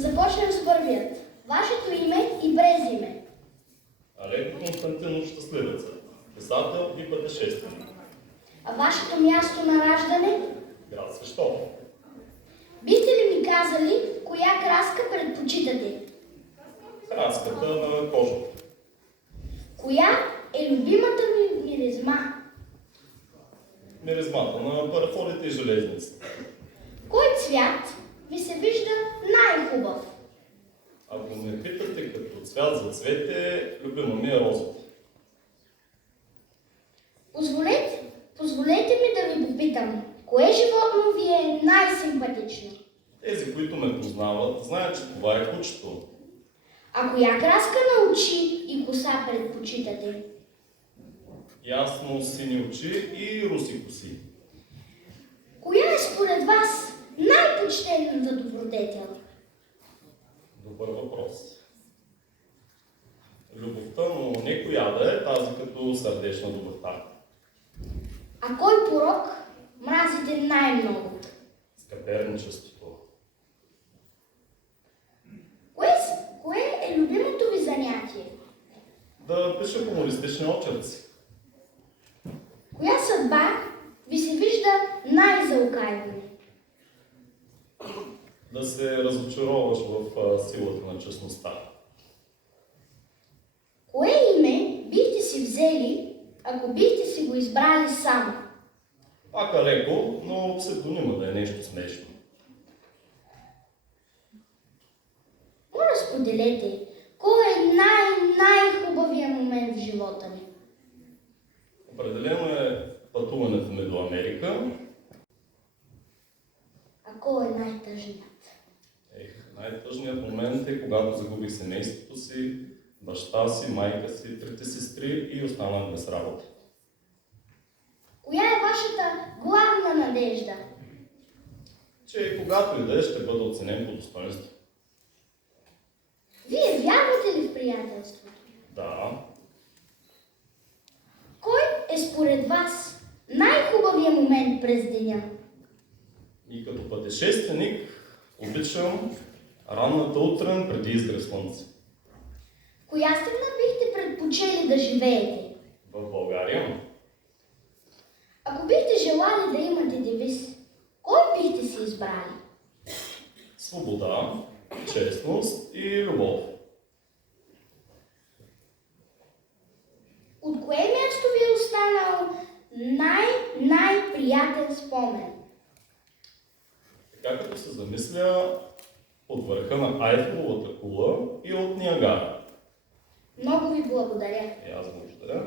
започнем с първият. Вашето име и презиме. Алеко Константинов Щастливеца, писател и пътешественик. А вашето място на раждане? Град Свищов. Бихте ли ми казали, коя краска предпочитате? Краската на кожата. Коя е любимата ви миризма? Миризмата на парафорите и железниците. Кой цвят ви се вижда най-хубав? Ако ме питате като цвят за цвете, любима ми е розата. Позволете ми да ви попитам, кое животно ви е най-симпатично? Тези, които ме познават, знаят, че това е кучето. А коя краска на очи и коса предпочитате? Ясно сини очи и руси коси. Коя е според вас най-почтената добродетел? Добър въпрос. Любовта, но не коя да е тази като сърдечна доброта. А кой порок мразите най-много? Скъперничеството. Кое е любимото ви занятие? Да пиша хумористични очерци. Коя съдба ви се вижда най-заокайване? Да се разочароваш в силата на честността. Кое име бихте си взели, ако бихте си го избрали сам? Пак леко, но псевдонима да е нещо смешно. Моля, споделете, кой е най-хубавия момент в живота ми? Определено е пътуването ми до Америка. А кой е най-тъжният? Най-тъжният момент е, когато загубих семейството си, баща си, майка си, трите сестри и останах без работа. Коя е вашата главна надежда? Че когато и да е, ще бъда оценен по достоинство. Вие вярвате ли в приятелството? Да. Кой е според вас най-хубавия момент през деня? И като пътешественик обичам ранната утрен преди изгрев слънце. Коя страна бихте предпочели да живеете? В България Ако бихте желали да имате девиз, кой бихте си избрали? свобода, честност и любов. От кое място ви е останал най-приятен спомен? Така като се замисля от върха на Айфеловата кула и от Ниагара. Много ви благодаря. И аз благодаря.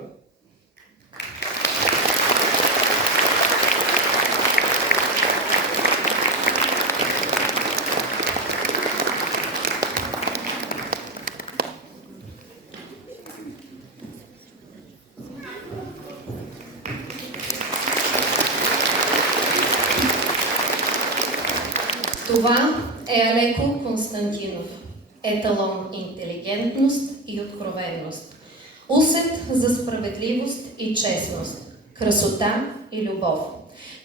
Това е Алеко Константинов. Еталон интелигентност и откровенност. Усет за справедливост и честност. Красота и любов.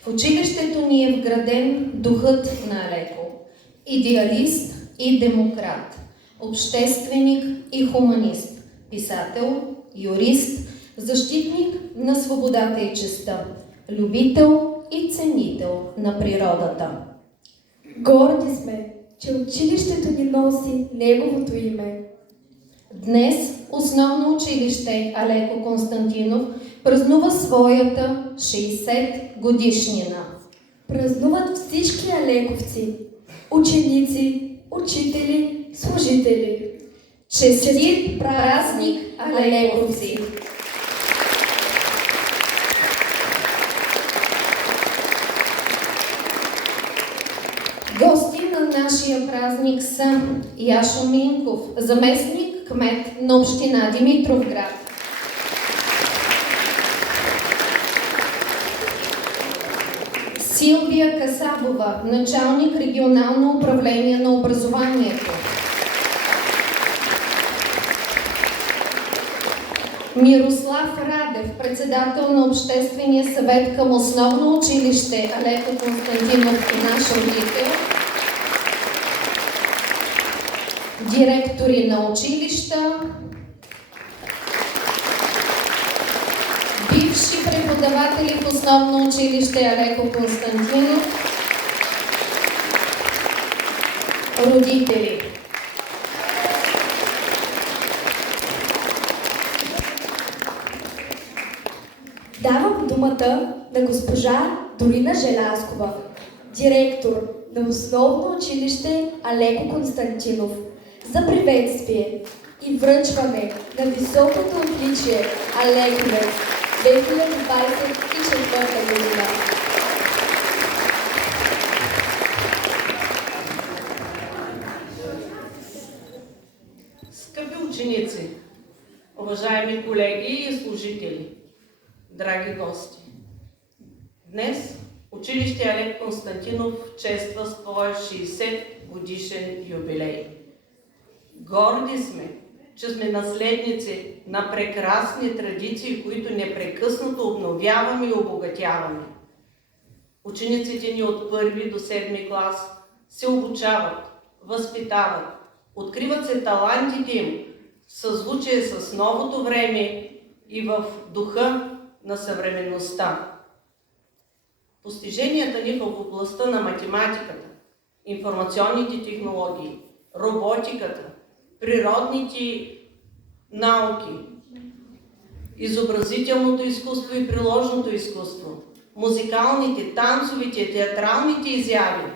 В училището ни е вграден духът на Алеко. Идеалист и демократ. Общественик и хуманист. Писател, юрист, защитник на свободата и честта. Любител и ценител на природата. Горди сме, че училището ни носи неговото име. Днес основно училище Алеко Константинов празнува своята 60 годишнина. Празнуват всички алековци, ученици, учители, служители. Честит празник, алековци! Гости на нашия празник са Яшо Минков, заместник кмет на община Димитровград. Силвия Касабова, началник регионално управление на образованието. Мирослав Радев, председател на Обществения съвет към Основно училище Алеко Константинов и наш родител. директори на училища, бивши преподаватели в основно училище Алеко Константинов, родители. Давам думата на госпожа Дорина Желязкова, директор на основно училище Алеко Константинов, за приветствие и връчване на високото отличие Алековец 2024 година. Скъпи ученици, уважаеми колеги и служители, драги гости! Днес училище Алек Константинов чества своя 60 годишен юбилей. Горди сме, че сме наследници на прекрасни традиции, които непрекъснато обновяваме и обогатяваме. Учениците ни от 1 до 7 клас се обучават, възпитават, откриват се талантите им в съзвучие с новото време и в духа на съвременността. Постиженията ни в областта на математиката, информационните технологии, роботиката, природните науки, изобразителното изкуство и приложното изкуство, музикалните, танцовите, театралните изяви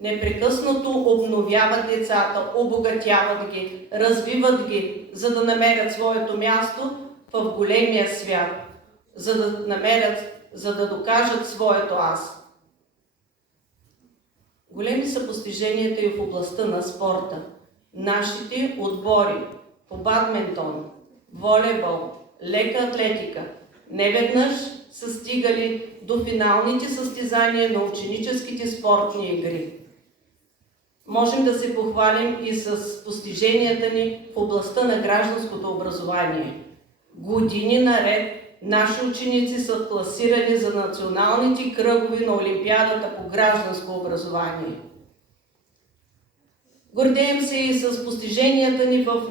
непрекъснато обновяват децата, обогатяват ги, развиват ги, за да намерят своето място в големия свят, за да докажат своето аз. Големи са постиженията и в областта на спорта. Нашите отбори по бадминтон, волейбол, лека атлетика неведнъж са стигали до финалните състезания на ученическите спортни игри. Можем да се похвалим и с постиженията ни в областта на гражданското образование. Години наред наши ученици са класирани за националните кръгове на Олимпиадата по гражданско образование. Гордеем се и с постиженията ни в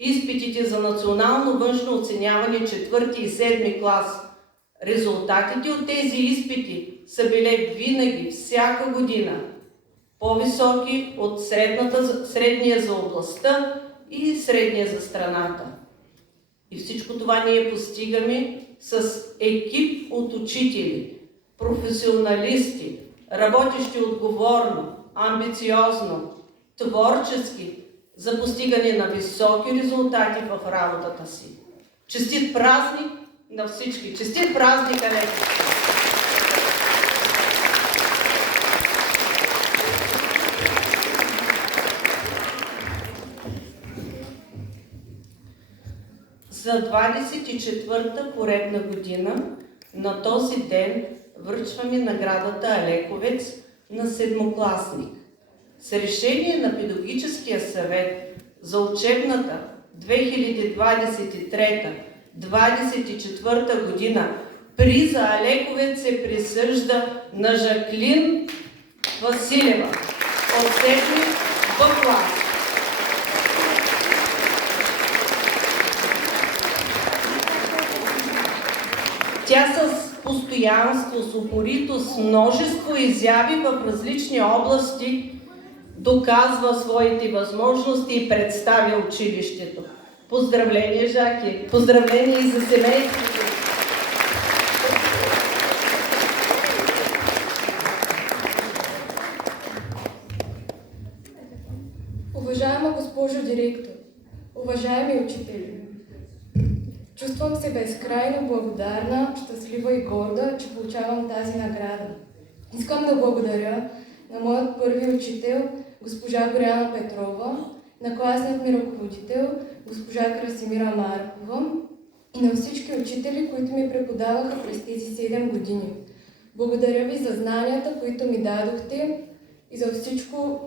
изпитите за национално външно оценяване 4 и 7 клас. Резултатите от тези изпити са били винаги, всяка година, по-високи от средния за областта и средния за страната. И всичко това ние постигаме с екип от учители, професионалисти, работещи отговорно, амбициозно, творчески, за постигане на високи резултати в работата си. Честит празник на всички! Честит празник, Алеко! За 24-та поредна година на този ден връчваме наградата Алековец на седмокласник. С решение на Педагогическия съвет за учебната 2023-2024 година приза Алековец се присъжда на Жаклин Василева от 7 Б клас. Тя с постоянство, с упоритост, множество изяви в различни области доказва своите възможности и представя училището. Поздравления, Жаки! Поздравления и за семейството! Уважаема госпожо директор, уважаеми учители, чувствам се безкрайно благодарна, щастлива и горда, че получавам тази награда. Искам да благодаря на моят първи учител, госпожа Горяна Петрова, на класният ми ръководител, госпожа Красимира Маркова и на всички учители, които ми преподаваха през тези 7 години. Благодаря ви за знанията, които ми дадохте и за всичко,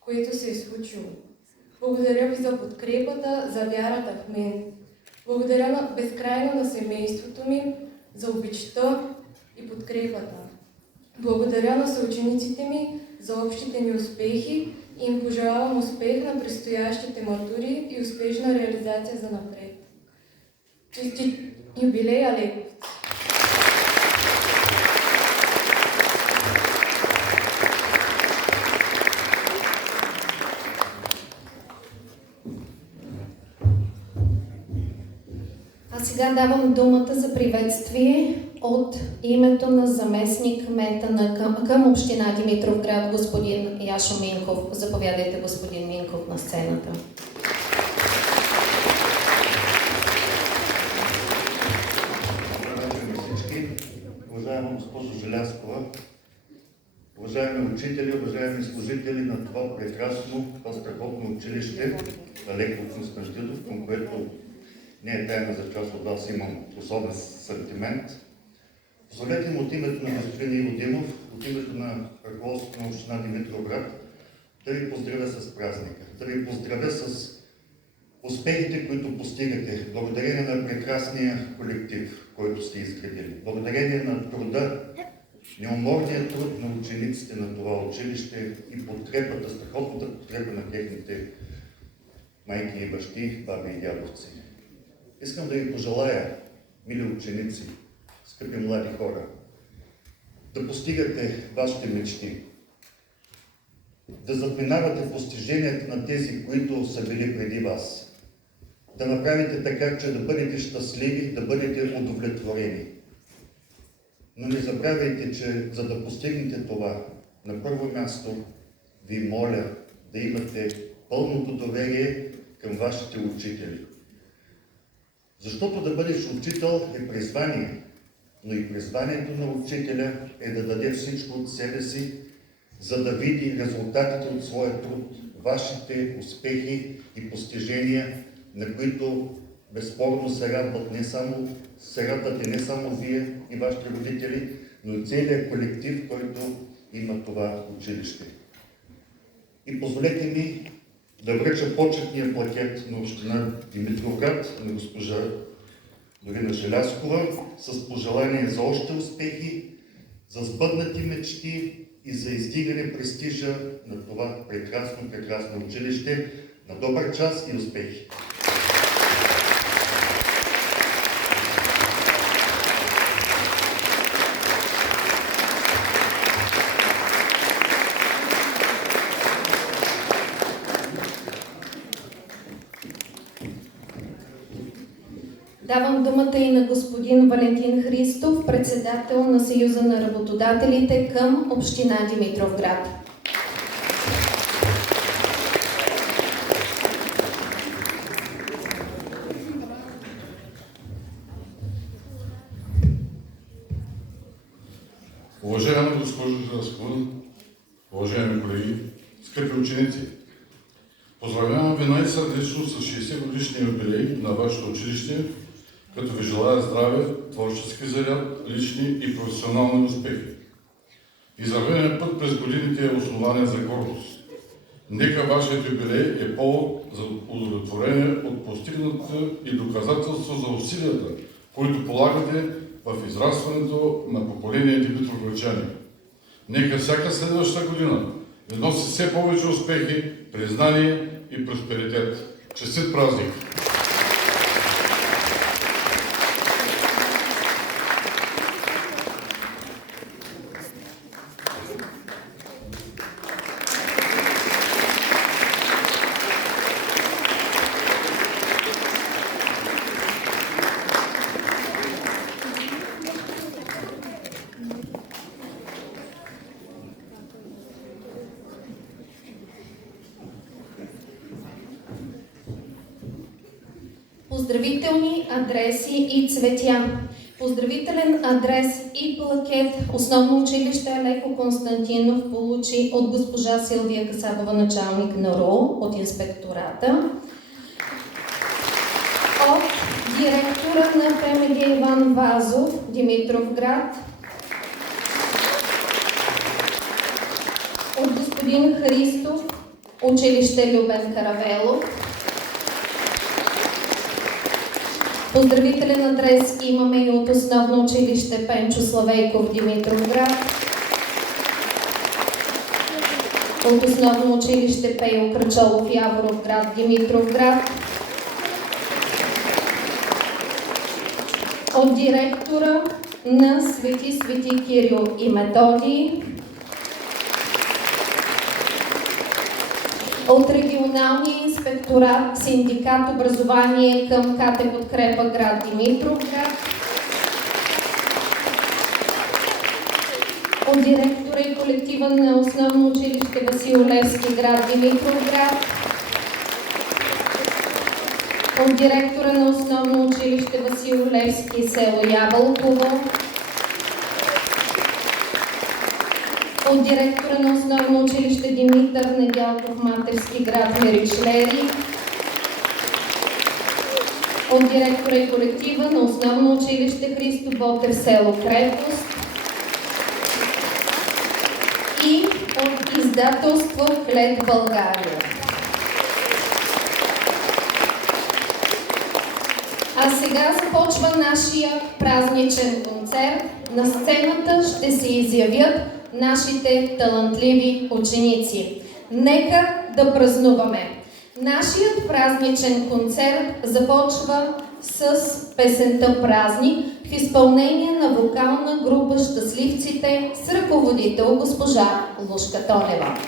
което се е случило. Благодаря ви за подкрепата, за вярата в мен. Благодаря безкрайно на семейството ми за обичта и подкрепата. Благодаря на съучениците ми за общите ни успехи и им пожелавам успех на предстоящите матури и успешна реализация за напред. Честит юбилей, Алековци! А сега давам думата за приветствие от името на заместник кмета към община Димитровград, господин Яшо Минков. Заповядайте, господин Минков, на сцената. Уважаеми всички, уважаема госпожо Желязкова, уважаеми учители, уважаеми служители на това прекрасно, това страхотно училище, Алеко Константинов, към което не е тайна за част от вас, имам особен сантимент. Позволете ми от името на господин Иво Димов, от името на ръководството на община Димитровград, да ви поздравя с празника, да ви поздравя с успехите, които постигате, благодарение на прекрасния колектив, който сте изградили, благодарение на труда, неуморния труд на учениците на това училище и подкрепата, страхотната подкрепа на техните майки и бащи, баби и дядовци. Искам да ви пожелая, мили ученици, скъпи млади хора, да постигате вашите мечти, да задминавате постиженията на тези, които са били преди вас, да направите така, че да бъдете щастливи, да бъдете удовлетворени. Но не забравяйте, че за да постигнете това, на първо място ви моля да имате пълното доверие към вашите учители. Защото да бъдеш учител е призвание, но и призванието на учителя е да даде всичко от себе си, за да види резултатите от своя труд, вашите успехи и постижения, на които безспорно се радвате не само вие и вашите родители, но и целият колектив, който има това училище. И позволете ми да връча почетния плакет на община Димитровград на госпожа Дорина Желязкова с пожелание за още успехи, за сбъднати мечти и за издигане престижа на това прекрасно училище. На добър час и успехи! Давам думата и на господин Валентин Христов, председател на Съюза на работодателите към община Димитровград. Уважаема госпожо Желязкова, уважаеми колеги, скъпи ученици, поздравявам ви най-сърдечно с 60-годишния юбилей на вашето училище, като ви желая здраве, творчески заряд, лични и професионални успехи. Извървеният път през годините е основание за гордост. Нека вашият юбилей е повод за удовлетворение от постигнатото и доказателство за усилията, които полагате в израстването на поколение димитровграджани. Нека всяка следваща година ви носи все повече успехи, признание и просперитет. Честит празник! Поздравителни адреси и цветя. Поздравителен адрес и плакет Основно училище Алеко Константинов получи от госпожа Силвия Касабова, началник на РО от инспектората. От директора на ПМГ Иван Вазов, Димитровград. От господин Христов, училище Любен Каравелов. Поздравителен адрес имаме и от основно училище Пенчо Славейков, Димитровград. от основно училище Пейо Крачолов Яворов, град Димитровград, от директора на Свети Кирил и Методий, от регионалния инспекторат Синдикат образование към КТ Подкрепа град Димитровград, от директора и колектива на основно училище Васил Левски град Димитровград, от директора на основно училище Васил Левски село Ябълково, от директора на основно училище Димитър Недялков Матерски град Меричлери, от директора и колектива на основно училище Христо Ботев село Крепост и от издателство Клет България. А сега започва нашия празничен концерт. На сцената ще се изявят нашите талантливи ученици. Нека да празнуваме! Нашият празничен концерт започва с песента "Празник" в изпълнение на вокална група "Щастливците" с ръководител госпожа Лушка Тонева.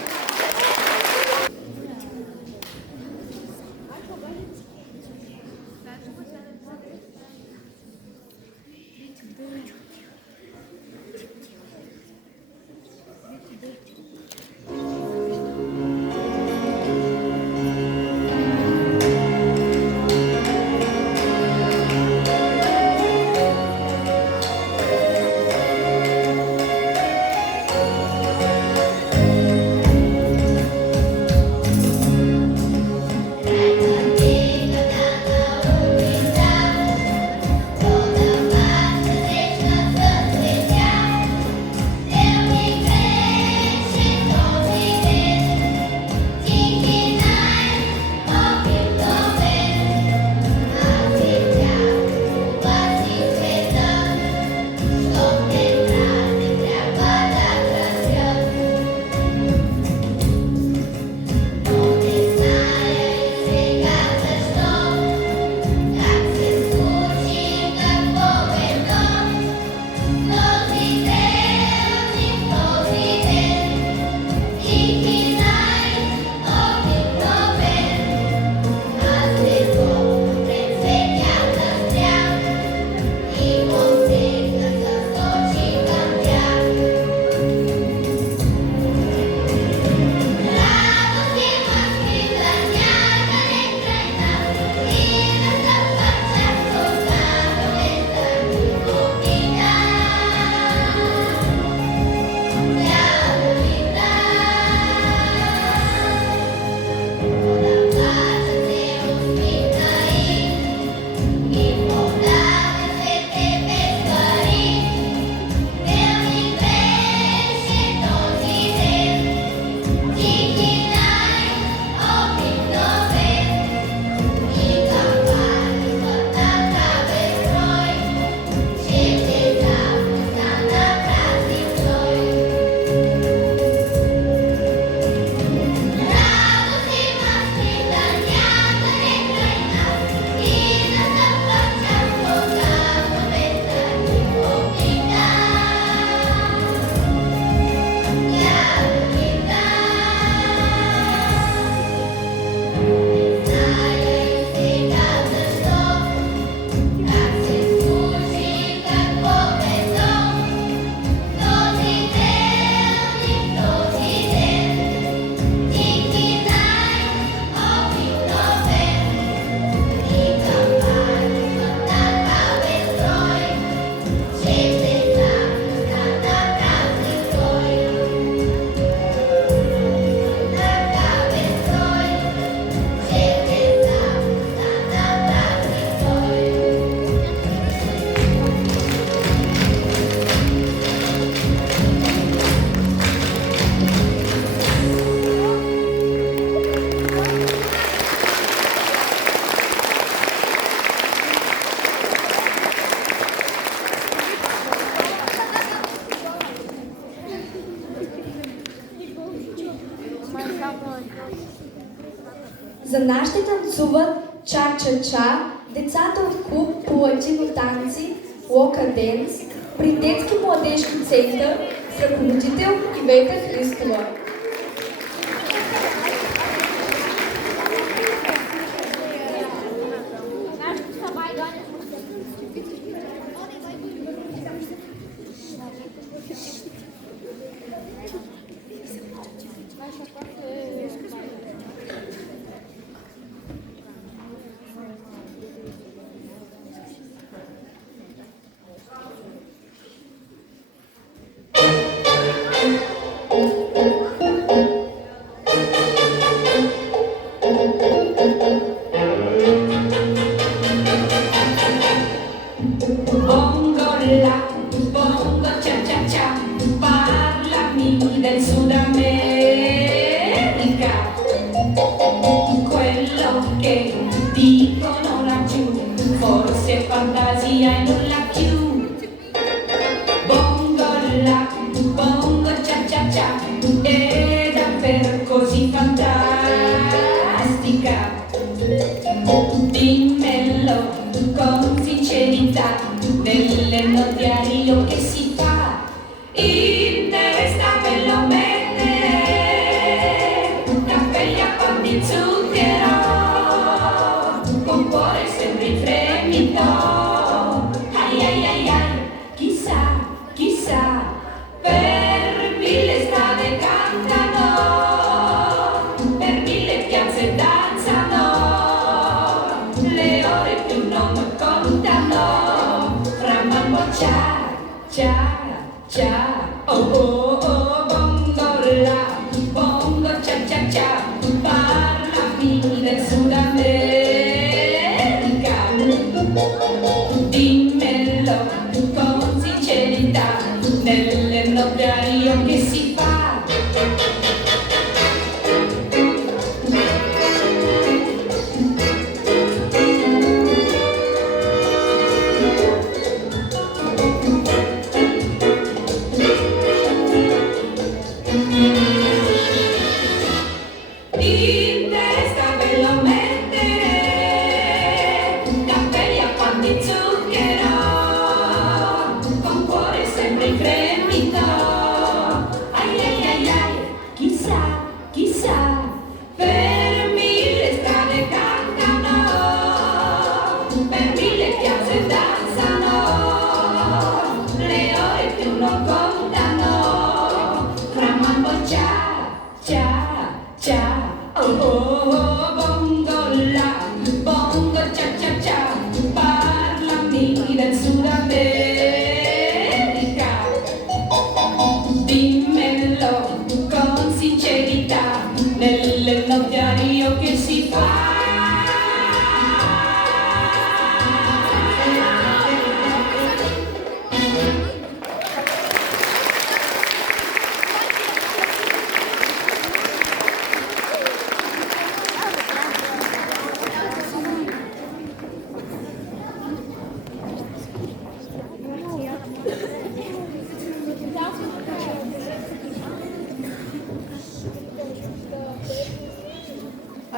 За нас ще танцуват ча-ча-ча, децата от клуб по латино танци, Лока Денс, при детски младежки център с ръководител Ивета Христова.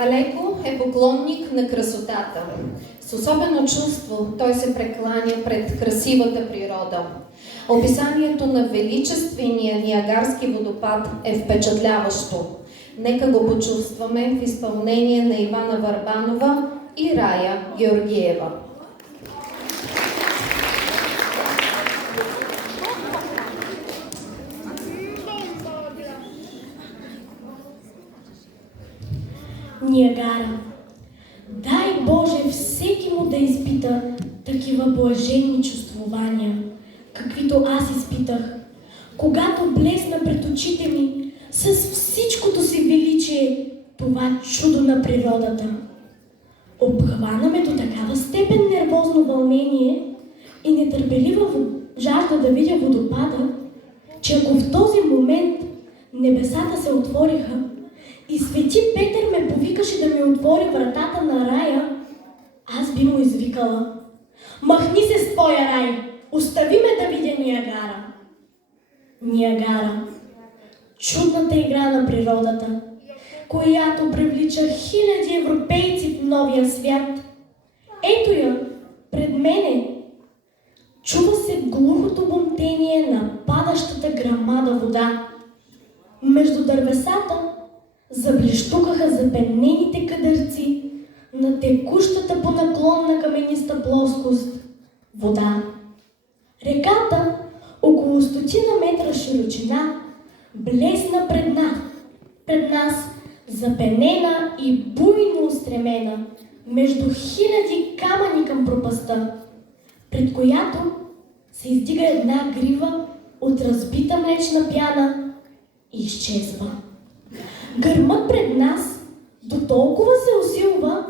Алеко е поклонник на красотата. С особено чувство той се прекланя пред красивата природа. Описанието на величествения Ниагарски водопад е впечатляващо. Нека го почувстваме в изпълнение на Ивана Върбанова и Рая Георгиева. Ниагара. Дай Боже всеки му да изпита такива блаженни чувствования, каквито аз изпитах, когато блесна пред очите ми с всичкото си величие това чудо на природата. Обхвана ме до такава степен нервозно вълнение и нетърпелива жажда да видя водопада, че ако в този момент небесата се отвориха и Свети Петър ме повикаше да ми отвори вратата на рая, аз би му извикала: махни се с твоя рай, остави ме да видя Ниагара. Ниагара, чудната игра на природата, която привлича хиляди европейци в новия свят. Ето я, пред мене. Чува се глухото бумтение на падащата грамада вода. Между дървесата заблещукаха запенените кадърци на текущата по наклонна камениста плоскост вода. Реката, около 100 метра широчина, блесна пред нас, запенена и буйно устремена, между хиляди камъни към пропаста, пред която се издига една грива от разбита млечна пяна и изчезва. Гърмът пред нас до толкова се усилва,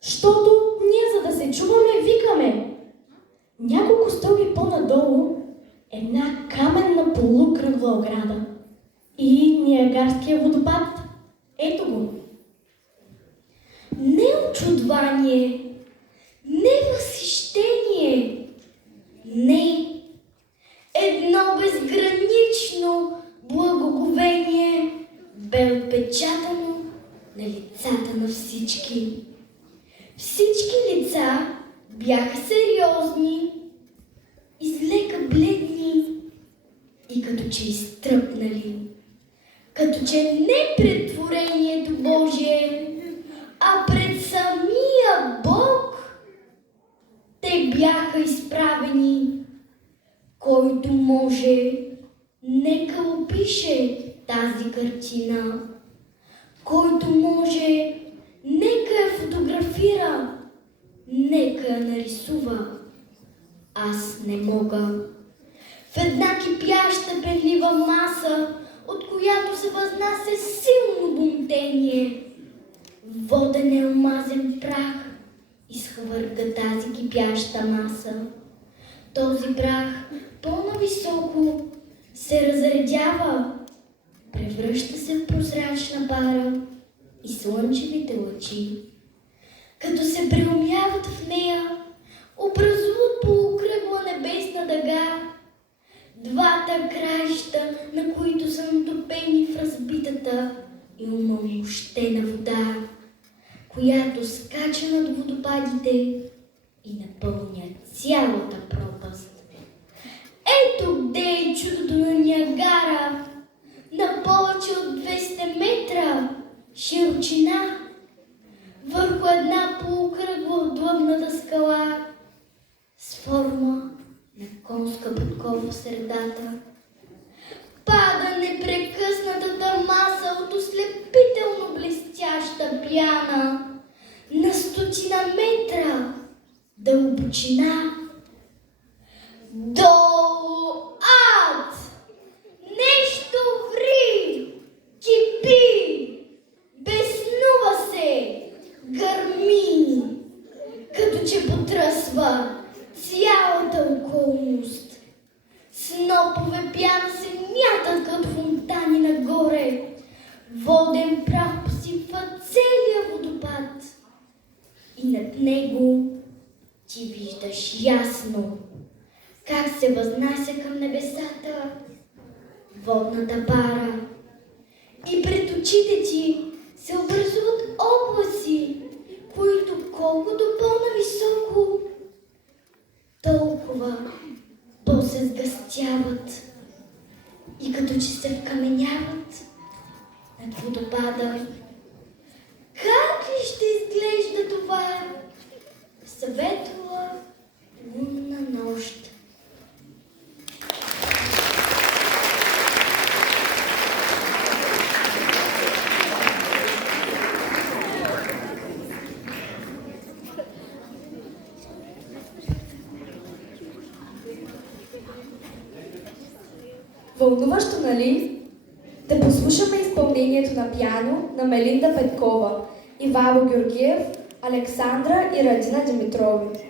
щото ние, за да се чуваме, викаме. Няколко стълби по-надолу една каменна полукръгла ограда и Ниагарския водопад. Ето го. Не очудвание, не възхищение, не. Едно безгранично благоговение бе отпечатано на лицата на всички. Всички лица бяха сериозни, излека бледни и като че изтръпнали. Като че не пред творението Божие, а пред самия Бог те бяха изправени. Който може, нека опише тази картина. Който може, нека я фотографира, нека я нарисува. Аз не мога. В една кипяща пенлива маса, от която се възнася силно бумтение, воден омазен прах изхвърга тази кипяща маса. Този прах по-нависоко се разредява, превръща се в прозрачна пара и слънчевите лъчи, като се преумяват в нея, образуват полукръгла небесна дъга, двата краища, на които са натопени в разбитата и омалощена вода, която скача над водопадите и напълня цялата пропаст. Ето где е чудото на Ниагара, на повече от 200 метра широчина, върху една полукръгла отдлъбната скала с форма на конска подкова в средата. Пада непрекъснатата маса от ослепително блестяща пяна на 100 метра дълбочина. Долу ад! Нещо ври, кипи, беснува се, гърми, като че потръсва цялата околност. Снопове пяна се мятат като фонтани нагоре. Воден прах посипва целия водопад. И над него ти виждаш ясно как се възнася към небесата водната пара. И пред очите ти се образуват облаци, които колкото по-нависоко, толкова по-се сгъстяват и като че се вкаменяват над водопада. Как ли ще изглежда това в светла лунна нощ? Вълнуващо, нали? Да послушаме изпълнението на пиано на Мелинда Петкова, Ивайло Георгиев, Александра и Радина Димитрови.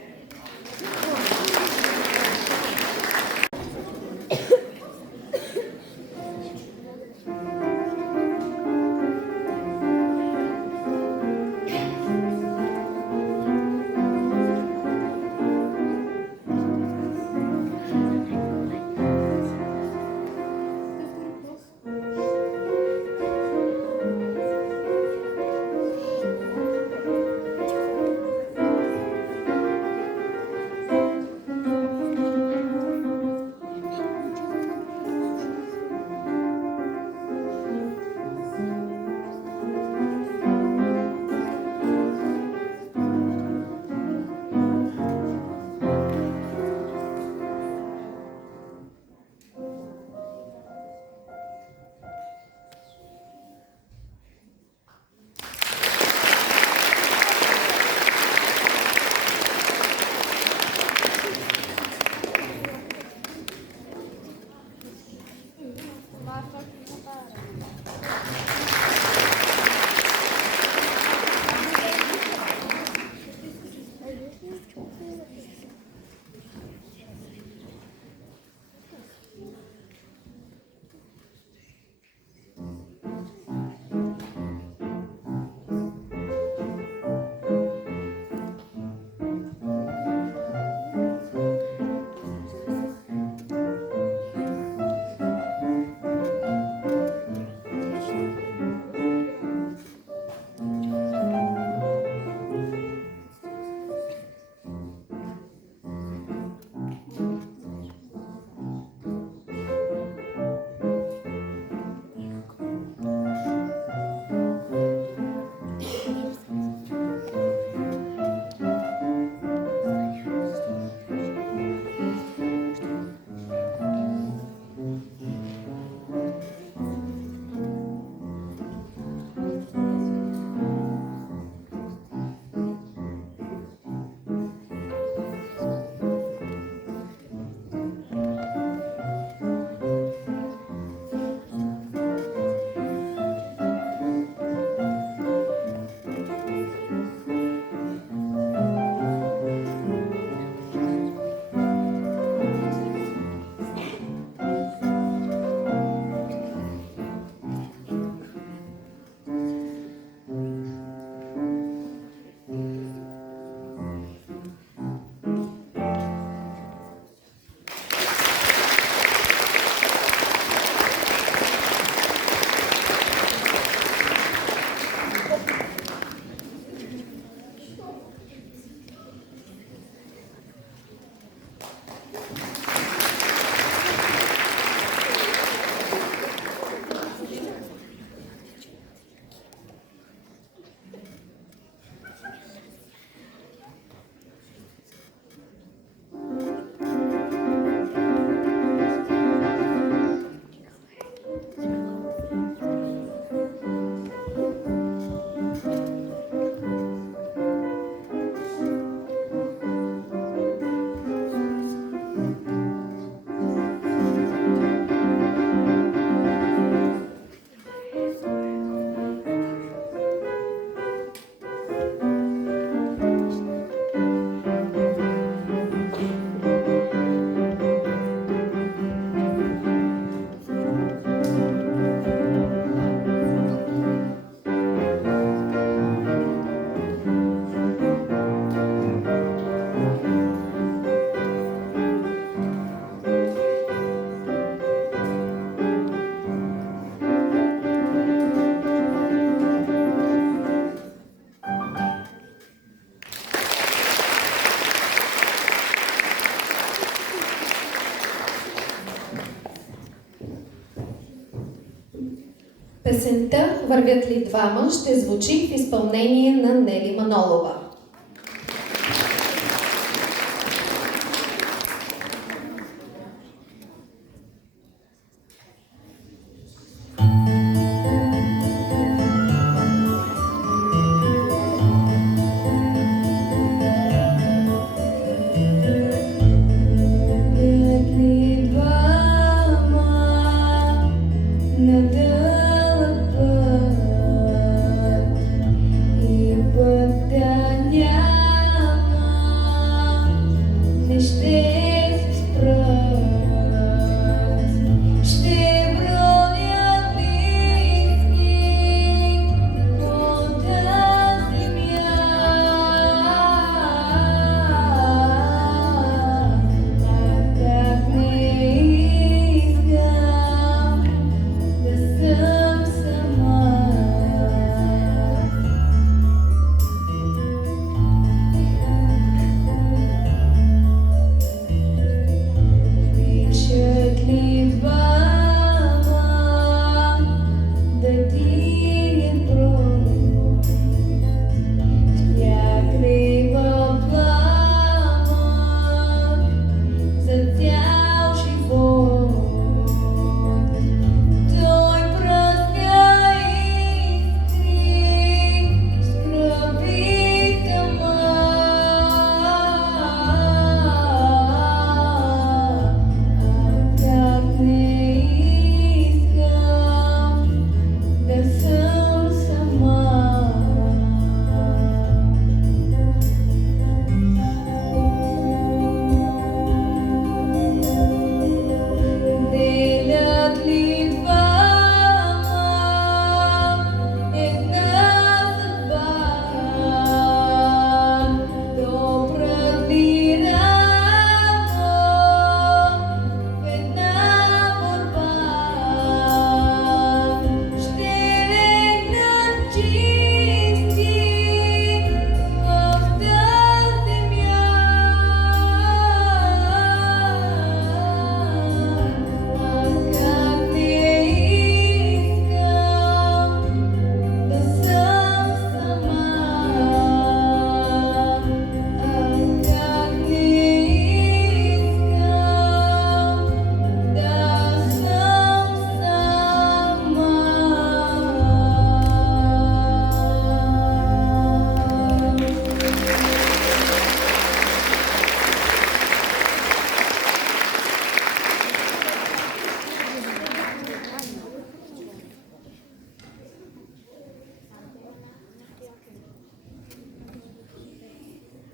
Песента "Вървят ли двама" ще звучи в изпълнение на Нели Манолова.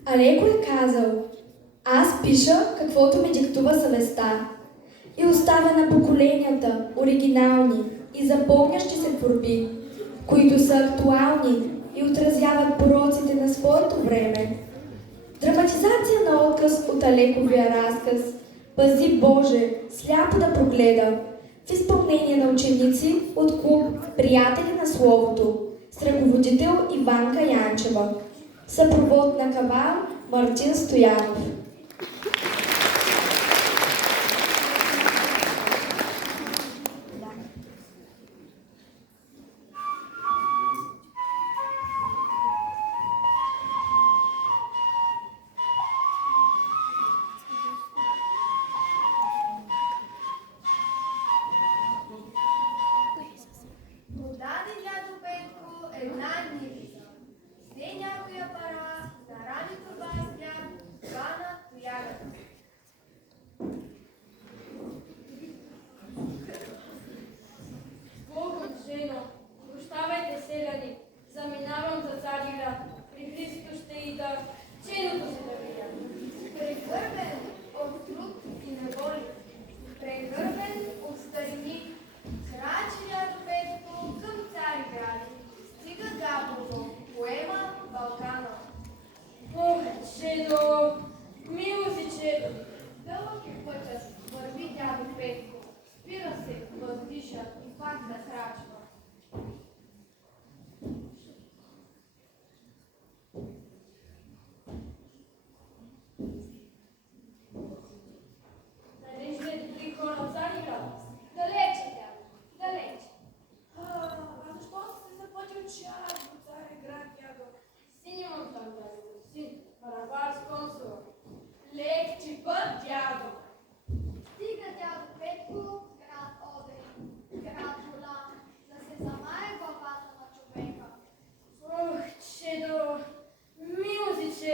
Алеко е казал: аз пиша каквото ми диктува съвестта и оставя на поколенията оригинални и запомнящи се творби, които са актуални и отразяват пороците на своето време. Драматизация на отказ от Алековия разказ "Пази Боже, сляпо да прогледа" в изпълнение на ученици от клуб "Приятели на Словото" с ръководител Иванка Янчева. Съпровод на кавал Мартин Стоянов. Даде дядо Петко една нивица. Взе някоя пара, зарани турба с хляб, хвана тоягата.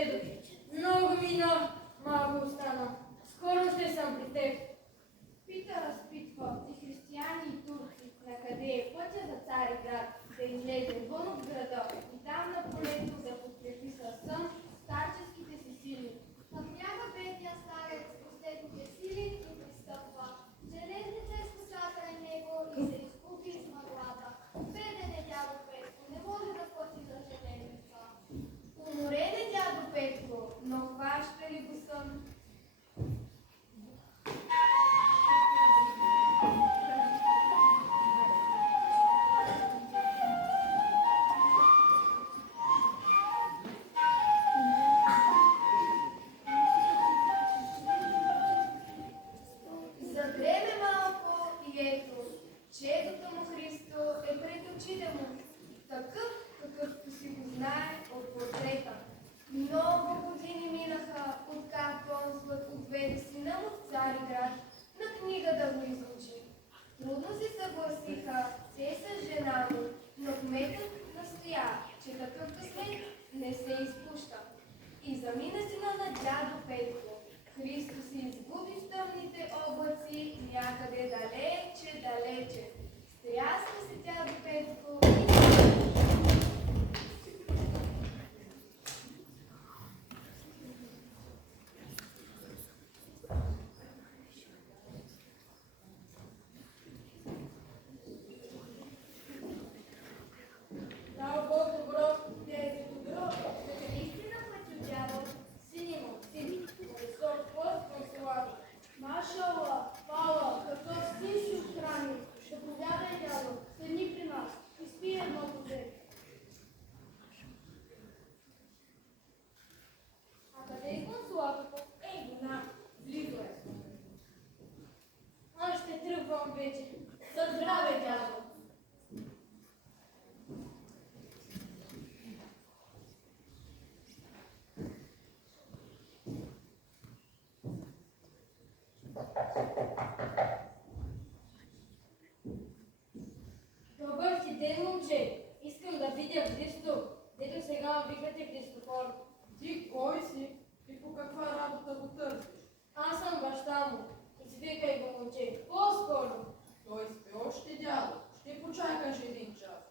чедо. Много мина, малко остана. Скоро ще съм при теб. Пита разпитва и християни и турци, на къде е пътя за Цариград, да излезе вън от града и там на полето да подкрепи със сън старческите си сили. Напряга бедния старец последните сили и пристъпва. Железница изкуса край него и се изгуби с мъглата. Беден е дядо Петко, не може да плати за железница. Уморен е дядо Петко, но хваща ли го сън? Задреме малко и ето, чедото му Христо е пред очите му, такъв, какъвто си го знае от портрета. Много години минаха, откакто Онслът отведе сина му в Цариград на книга да го изучи. Трудно се съгласиха те с жена му, но кметът настоя, че такъв късмет не се изпуща. И замина сина на дядо Петко. Христо се изгуби в тъмните облаци някъде далече, далече. Стряска се дядо Петко и Дал Бог добро, де е добро. наистина пътю дядо, сини му, сини, Висок пост консулата. Машала, Пала, какъв син си отхрани. Заповядай, дядо, седни при нас. Изпи едно воде. А къде е консулатата? Ей, на, близо е. Аз ще тръгвам вече. За здраве, дядо. Добър си ден, момче. Искам да видя Христо, дето сега викате Христофор. Ти кой си? И по каква работа го търсиш? Аз съм баща му. Извикай го, момче. По-скоро. Той спи още, дядо. Ще почакаш един час.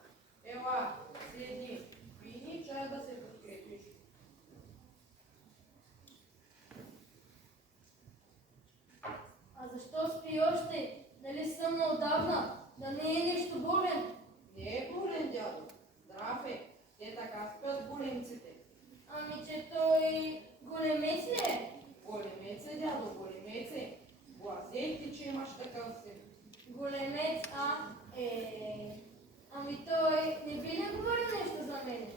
Ела, седни. Пини чай да се подкрепиш. А защо спи още? Дали съм отдавна? Да не е нещо болен? Не е болен, дядо. Здрав е. Те така спят големците. Ами, че той големец ли е? Големец е, дядо, големец е. Блазей ти, че имаш такъв син. Големец, Ами той не би ли говорил нещо за мен?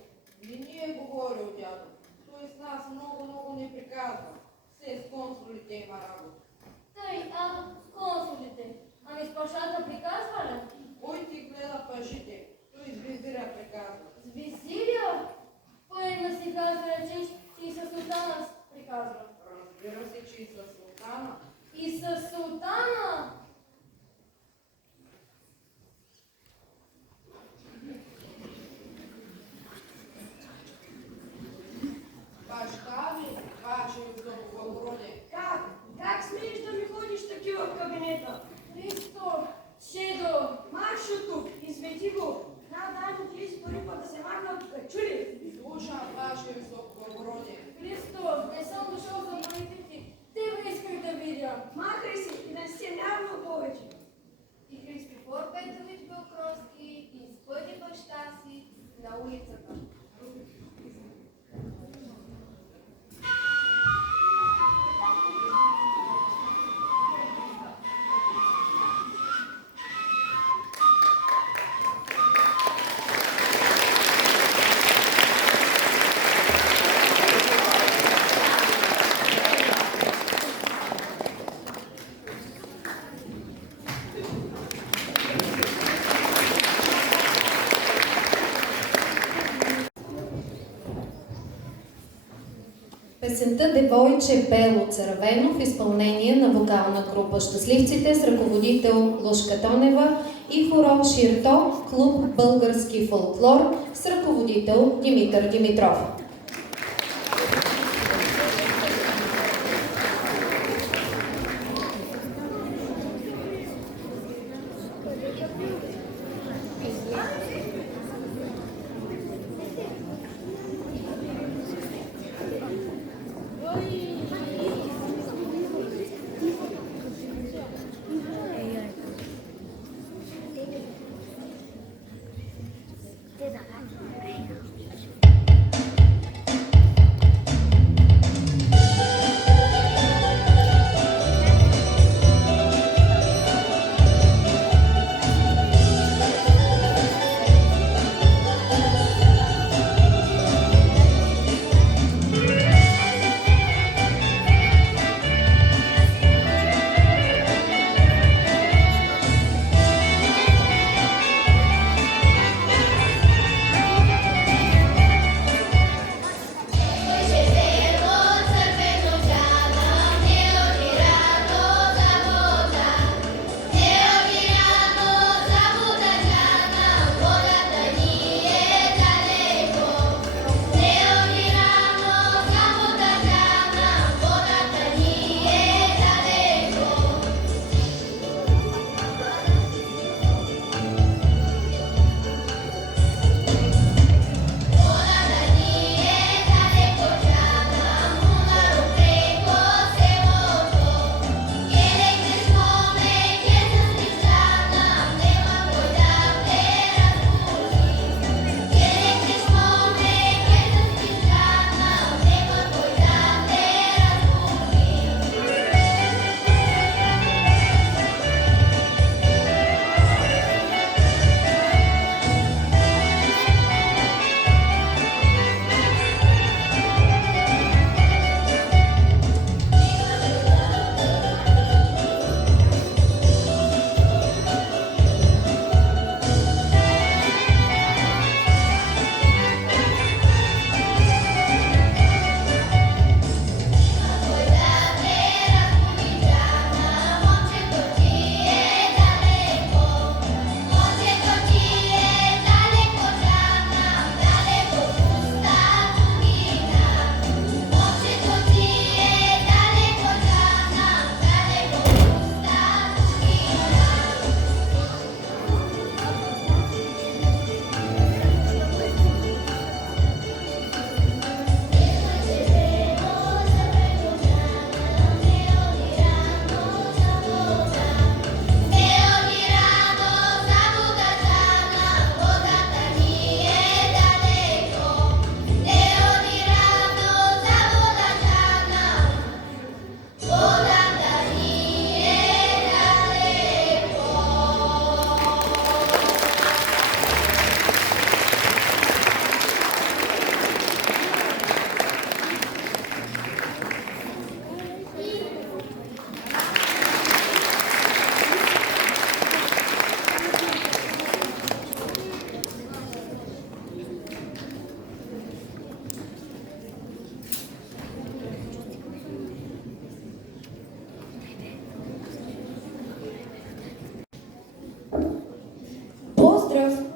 Не е говорил, дядо. Той с нас много не приказва. Все с консулите има работа. Тъй, консулите. Ами с пашата приказва ли? Кой ти гледа пажите? Той с визиря приказва. С визиря? Поедна си казва, че и със султана приказва. Разбира се, че и със султана. И със султана? Баща ви, ваше високоблагородие. Как смееш да ми ходиш такива в кабинета? Христо, Шедо, Маршо тук, изведи го. Дай му 30 пари, път да се махна тук. Чули? Слушам, ваше високоблагородие. Христо, не съм дошъл за парите ти. Тебе исках да видя. Махай си и да не се нервно повече. и Христофор Петрович Белкровски изпъди баща си на улицата. Песента Девойче бело-цървено в изпълнение на вокална група Щастливците с ръководител Лъшка Тонева и хорал Ширто, клуб Български фолклор с ръководител Димитър Димитров.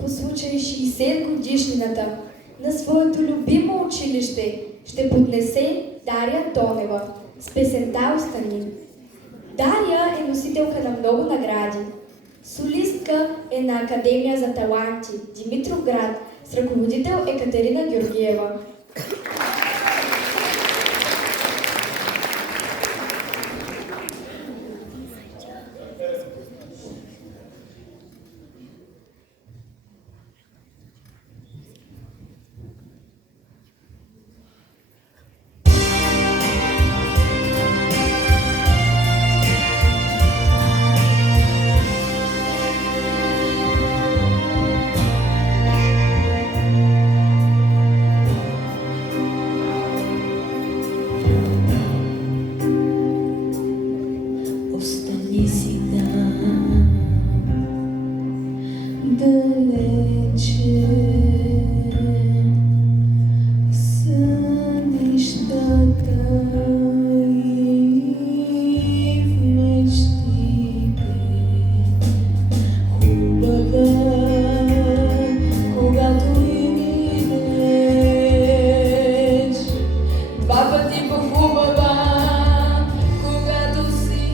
по случай 60 годишнината на своето любимо училище ще поднесе Дария Тонева с песента "Остани". Дария е носителка на много награди. Солистка е на Академия за таланти Димитровград с ръководител Екатерина Георгиева. Остани си там, далече, в сънищата и в мечтите. Хубава, когато идеш, два пъти по-хубава, когато си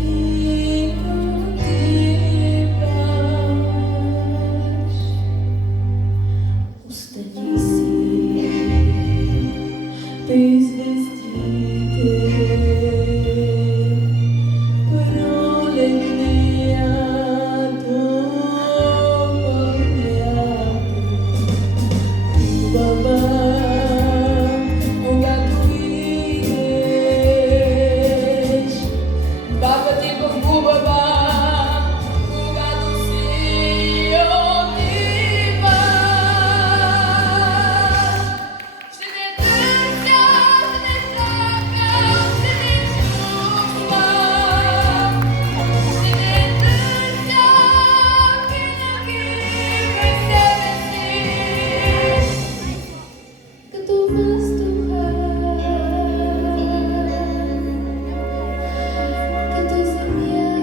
отиваш. Остани си при звездите, пролетния топъл хубава, когато идеш, два пъти по-хубава, когато си отиваш. Ще те търся, ще те чакам, ще те чувствам, ще те търся винаги през себе си. Като въздуха, като земята,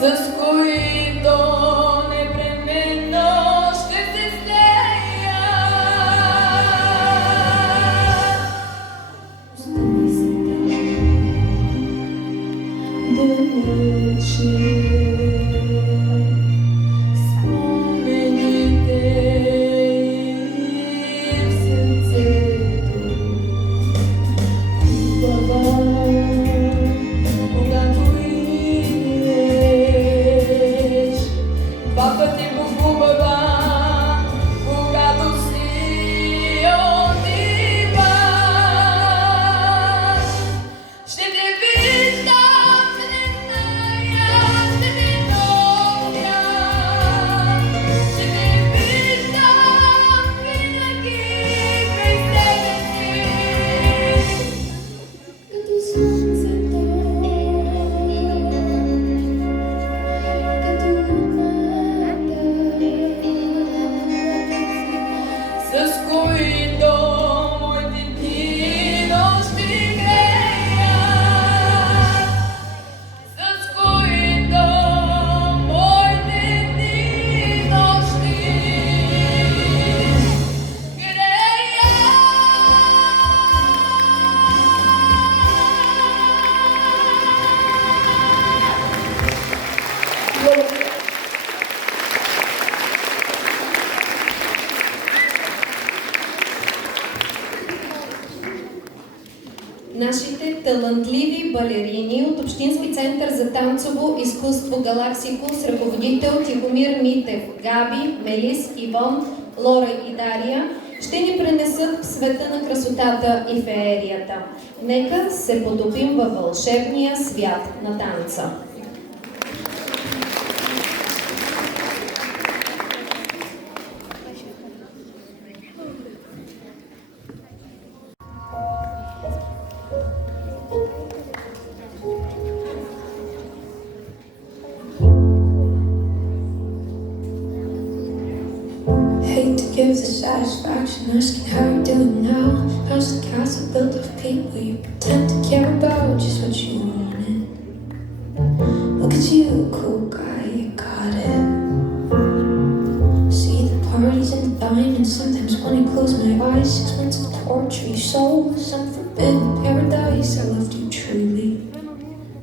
с които непременно ще се слея. Остани си там, далече, спомените и в сърцето. Хубава, когато идеш, два пъти по-хубава, когато си отиваш. Ще те виждам, ще те зная, ще те нося, ще те виждам винаги през себе си. Като слънцето, като луната, с които моите дни нощи греят, с които моите дни нощи греят. Нашите талантливи балерини от Общински център за танцово изкуство Галаксико с ръководител Тихомир Митев, Габи, Мелис, Ивон, Лора и Дария ще ни пренесат в света на красотата и феерията. Нека се потопим във вълшебния свят на танца. Hate to give the satisfaction asking how you're doing now. How's the castle built of people you pretend to care about just what you wanted? Look at it's you, cool guy, you got it. See the parties and the diamonds. Sometimes when I close my eyes, 6 months of torture, you sold some forbidden paradise. I loved you truly.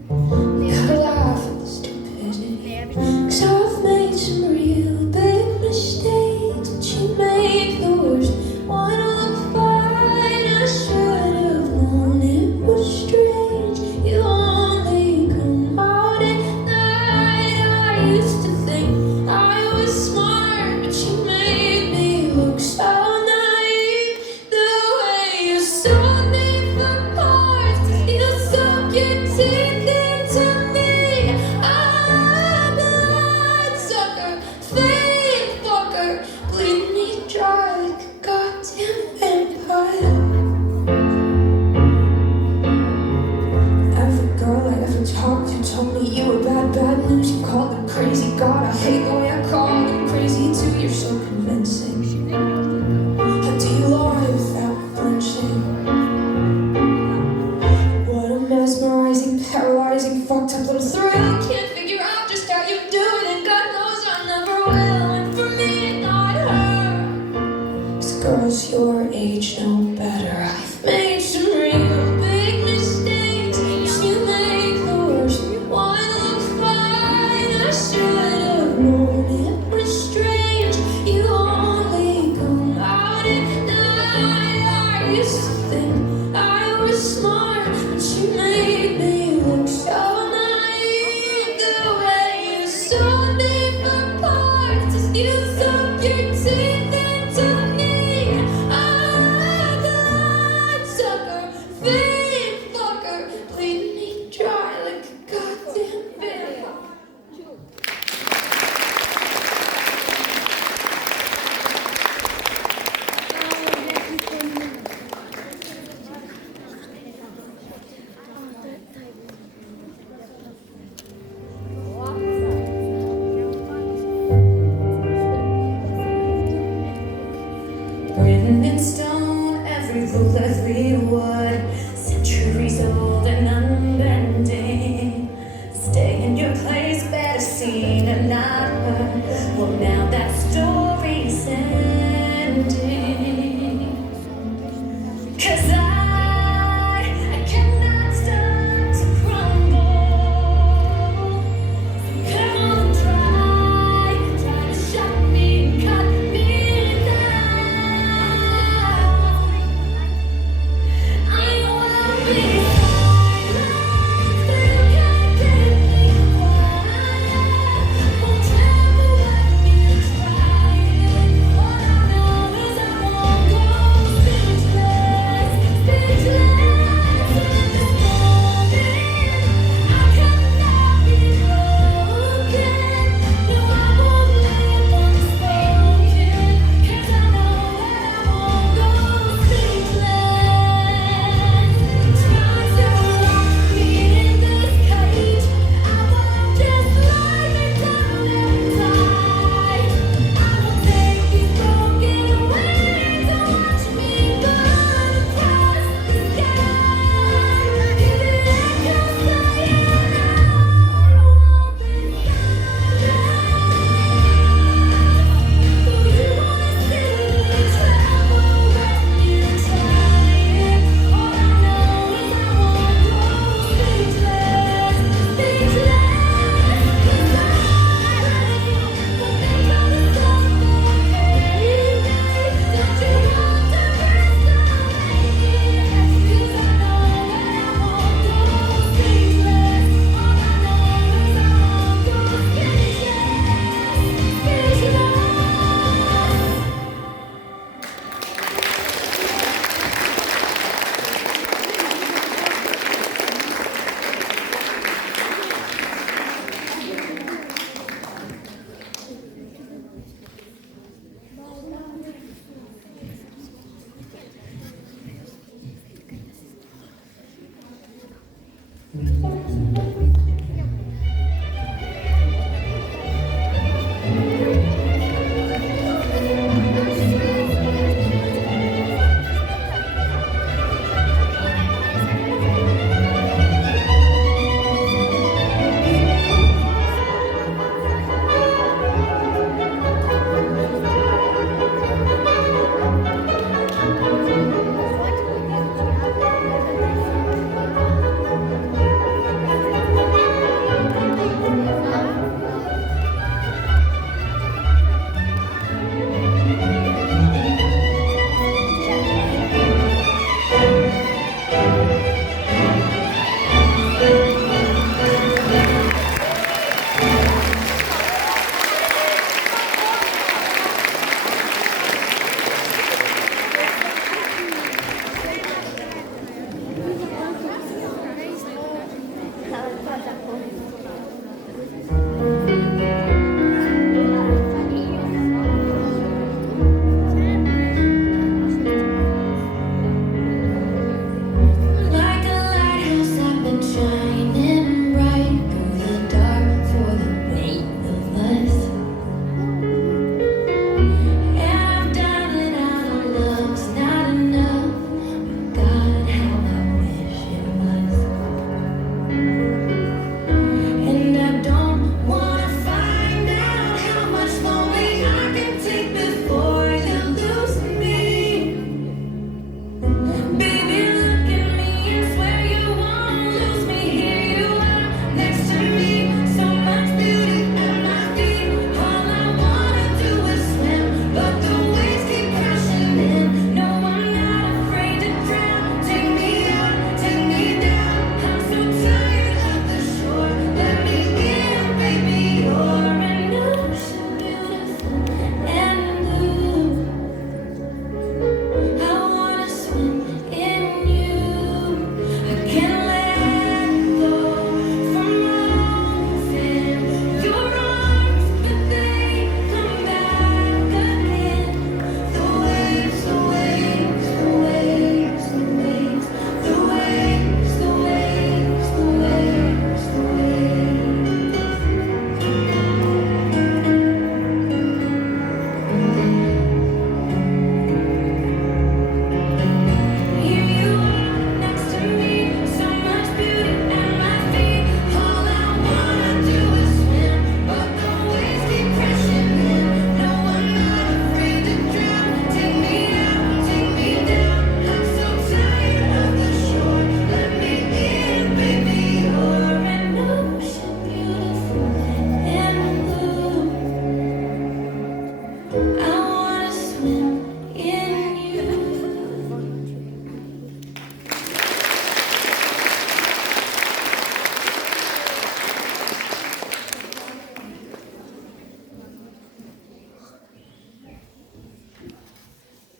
You gotta laugh at the stupidity, 'cause I've made some real big mistakes, but you make the worst. Wanna look fine, I should have known it was strange. You only come out at night. I used to think I was smart, but you made me look so naive. The way you sold me for parts, you sunk your teeth into me. I'm a bloodsucker, fake fucker, bleed me dry like a goddamn vampire. Every girl I ever talked to told me you were bad news. You called them crazy. God, I hate the way I call them crazy too. You're so convincing. How do you lie without flinching? What a mesmerizing, paralyzing, fucked up little thrill. Can't figure out just how you do it, and God knows I never will. And for me, not her, 'cause girls your age know better. I've made some real big mistakes, you make the worst. Wanna look fine, I should have known it was strange. You only come out at night. I used to think I was smart, but you made me look so naive. The way you sold me for parts is you sunk your teeth into me. I'm a bloodsucker, fake fucker, bleed me dry like a goddamn vampire. Written in stone, every rule, every word, centuries old and unbending. Stay in your place, better seen and not heard. Well, now that story's ending. 'Cause I cannot stop to crumble. Come on, try to shut me, cut me down. I will be silent, you can't keep me quiet. Won't tell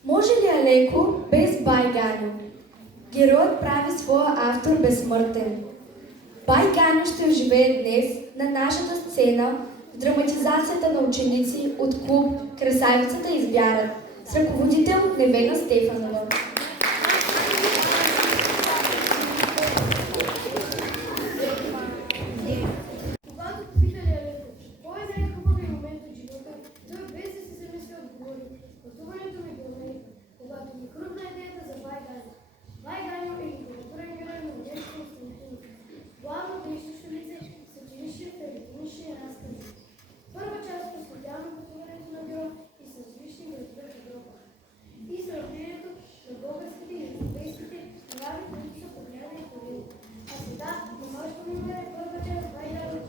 Може ли е леко без Бай Ганьо? Героят прави своя автор безсмъртен. Бай Ганьо ще оживее днес на нашата сцена в драматизацията на ученици от клуб Красавицата избярат с ръководител Невена Стефанова. Когато попитали Алеко, кой е най-хубавият момент от живота, той без да се замисля отговори: пътуването ми до Америка, когато ми крупна идеята за Бай Ганьо. Бай Ганьо е литературен герой на Одешко Константинов. Главно действащо лице с училище в периодични разкази. Първа част посветяваме пътуването на героя и с различни градове в Европа. И сравнението на българските и европейските глави, които са повлияни по него. А сега, на моето име е първа част Бай Ганьо.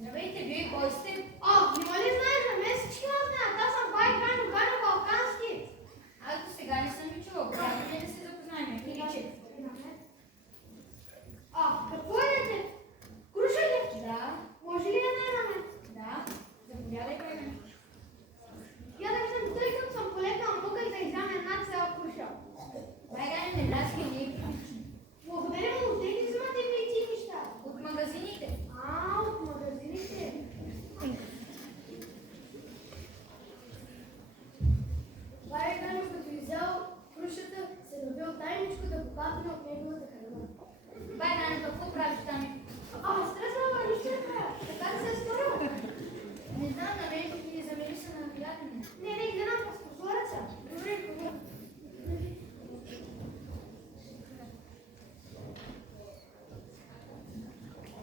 Здравейте, вие кой сте? Нима ли знаеш, на мен всички ме знаят. Аз съм Бай Ганьо, Ганьо Балкански. Аз до сега не съм ви чувал. Трябва ли да се запознаем? Прилича. Какво едете? Круша ли? Да. Може ли една на мен? Да. Заповядай, Бай Ганьо. Я да виждам, тъй като съм полетал тук и да изям една цяла круша. Бай Ганьо, не драски, ние прилича. Благодаря, но откъде ги взимате вие тези неща? От магазините. От магазините. Бай Ганьо, като изял крушата, се навел тайничко да попадне от неговата храна. Бай Ганьо, какво правиш там? Стресвала, нищо не правя. Така да се е сторила. Не знам, на мен ги замери са на приятели. Не, гледам през прозореца. Добре, добре.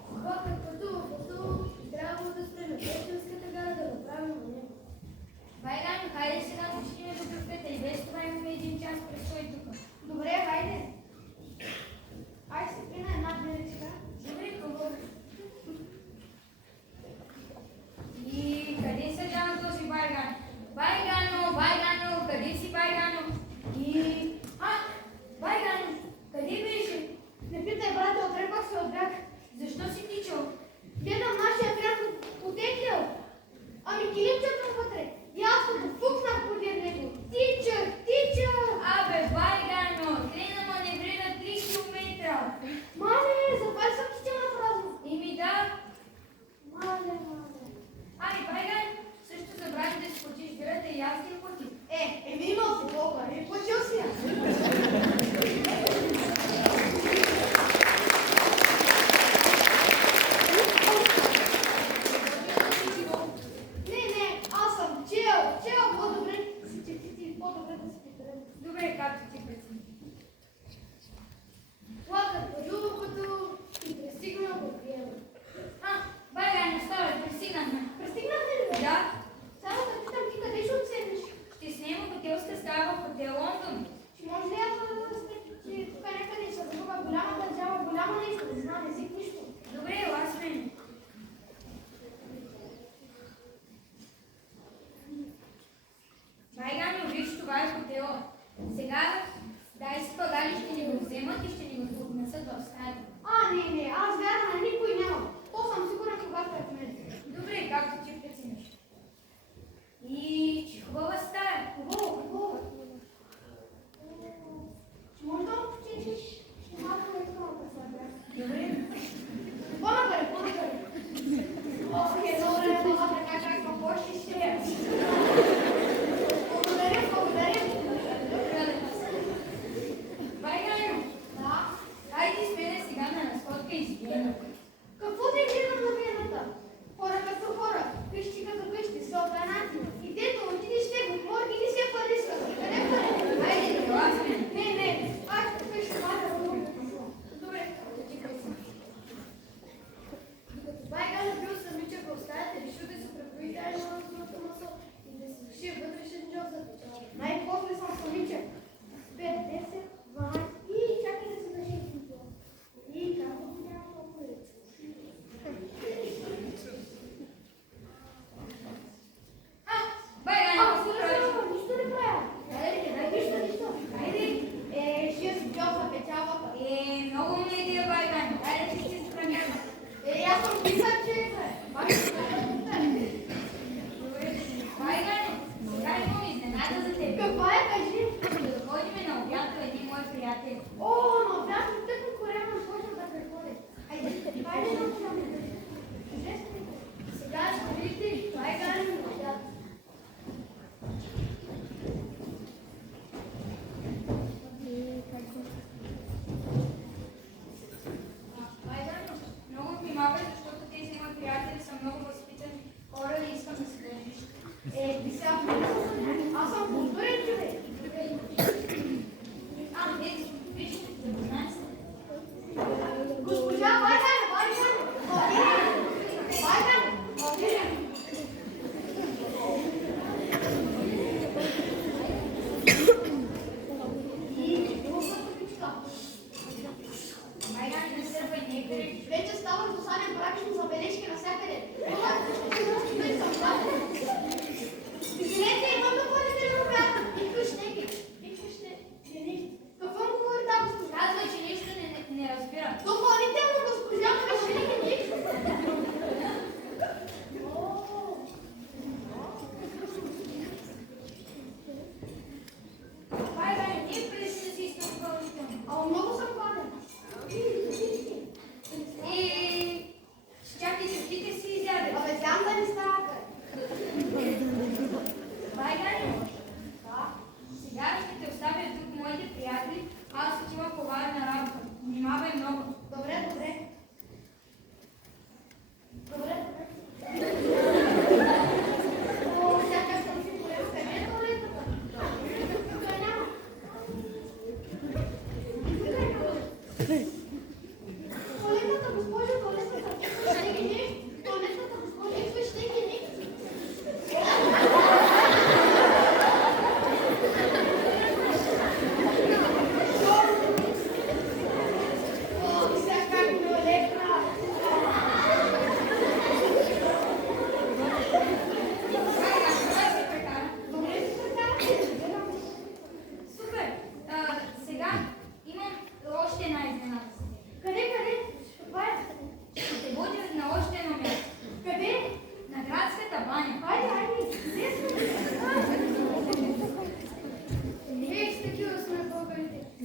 Когато пътува, трябвало да спре на Печенската гара да направим на него. Бай Ганьо, хайде сега да отидем до кафета и без това имаме един час престой тук. Добре, хайде. Ай, се при на една гледачка. Добре, какво? И къде се дава този Бай Ганьо? Бай Ганьо, къде си Бай Ганьо? Бай Ганьо, къде беше? Не питай, брате, отрепах се от бяг. Защо си тичал? Гледам нашия бряг отеклял. Ами килимчето вътре. И аз като фукнах подир него. Тича! Абе, Бай Ганьо, трена маневрира 3 километра. Мале, запали съм тичала празно. Да. Мале. Ами, Бай Ганьо, също забрави да си платиш бирата и аз ти я платих. Еми имал си толкова, не платил си я. Не, аз съм чел по-добре. По-добре да си притърем. Добре, както ти прецени. Плакат по дълбокото и пристигнал го приема. Бай Ганьо, ставай, пристигнахме. Пристигнахме ли? Да. Само да питам ти къде ще отседнеш? Ще снимам хотелска стая в хотел Лондон. Ще може ли аз да спечи, че тук някъде ще загуба голяма държава, голямо нещо, не знам език, нищо. Добре, ела с мен. Бай Ганьо, виж, това е хотела. Сега дай си пагали, ще ни го вземат и ще ни го отнесат в стаята. Не, аз вярвам на никой няма. То съм сигурен, когато е в мен. Добре, както ти прецениш. И че хубава стая. Хубаво. Ще може да му починиш? Ще малко не искам да се бях. Добре. По-нагъре. Добре, как по-ще ще. Благодаря. Бай Ганьо. Да. Хайде с мене сега на разходка и с Виена.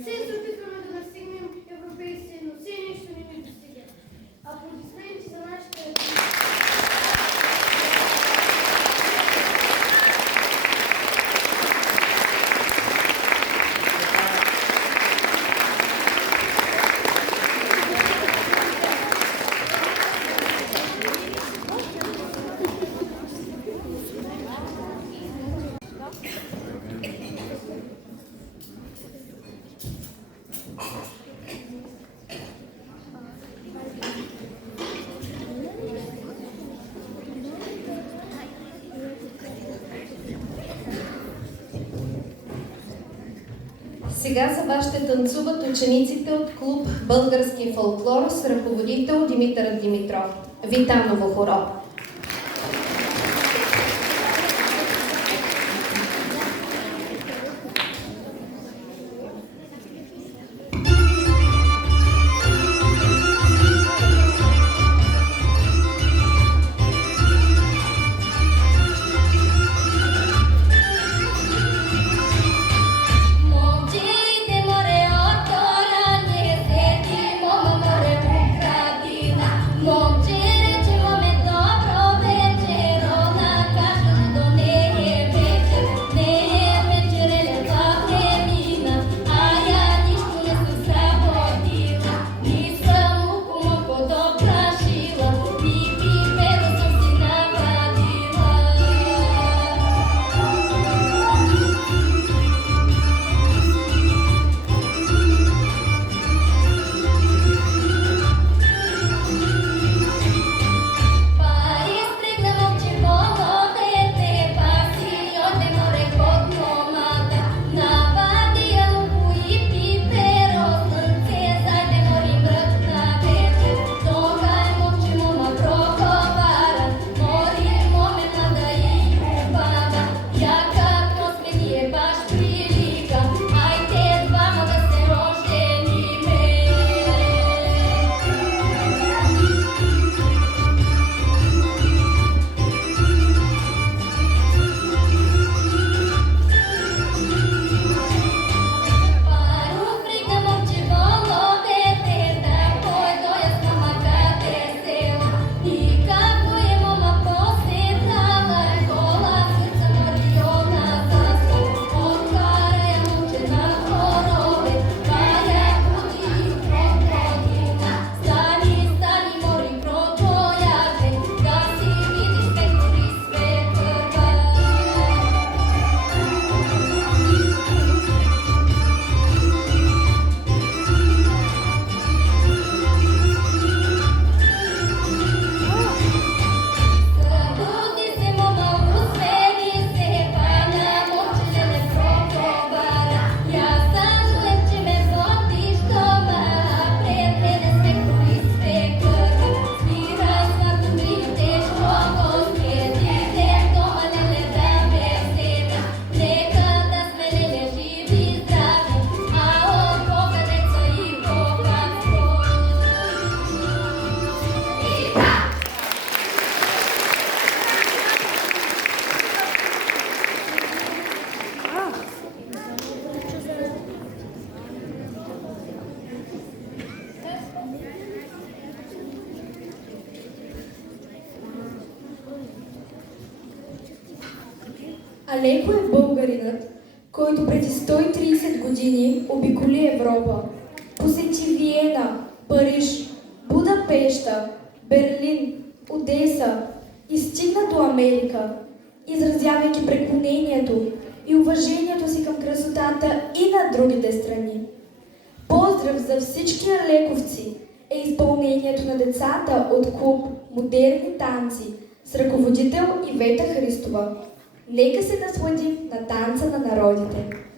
Все се опитваме да настигнем европейците, но все нещо не ни достига. Аплодисменти за нашите Сега за вас ще танцуват учениците от клуб Български фолклор с ръководител Димитър Димитров. Витаново хоро! Алеко е българинът, който преди 130 години обиколи Европа. Посети Виена, Париж, Будапеща, Берлин, Одеса и стигна до Америка, изразявайки преклонението и уважението си към красотата и на другите страни. Поздрав за всички алековци е изпълнението на децата от клуб Модерни танци с ръководител Ивета Христова. Нека се насладим на танца на народите.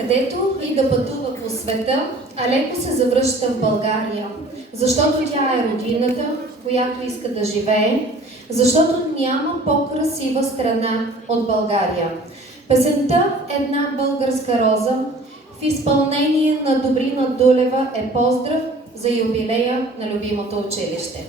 където и да пътува по света, Алеко се завръща в България, защото тя е родината, в която иска да живее, защото няма по-красива страна от България. Песента "Една българска роза" в изпълнение на Добрина Дулева е поздрав за юбилея на любимото училище.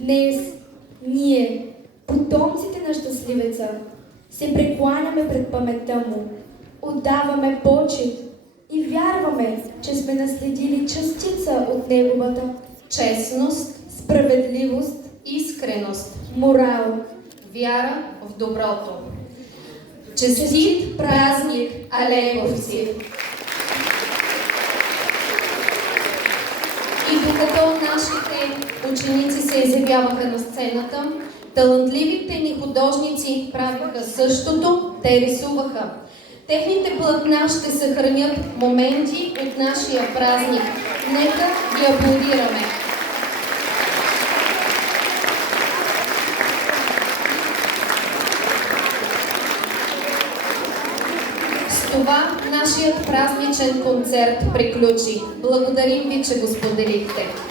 Днес ние, потомците на щастливеца, се прекланяме пред паметта му, отдаваме почет и вярваме, че сме наследили частица от неговата честност, справедливост, искреност, морал, вяра в доброто. Честит празник, Алековци! И докато нашите ученици се изявяваха на сцената, талантливите ни художници правиха същото, те рисуваха. Техните платна ще съхранят моменти от нашия празник. Нека ги аплодираме. С това нашият празничен концерт приключи. Благодарим ви, че го споделихте.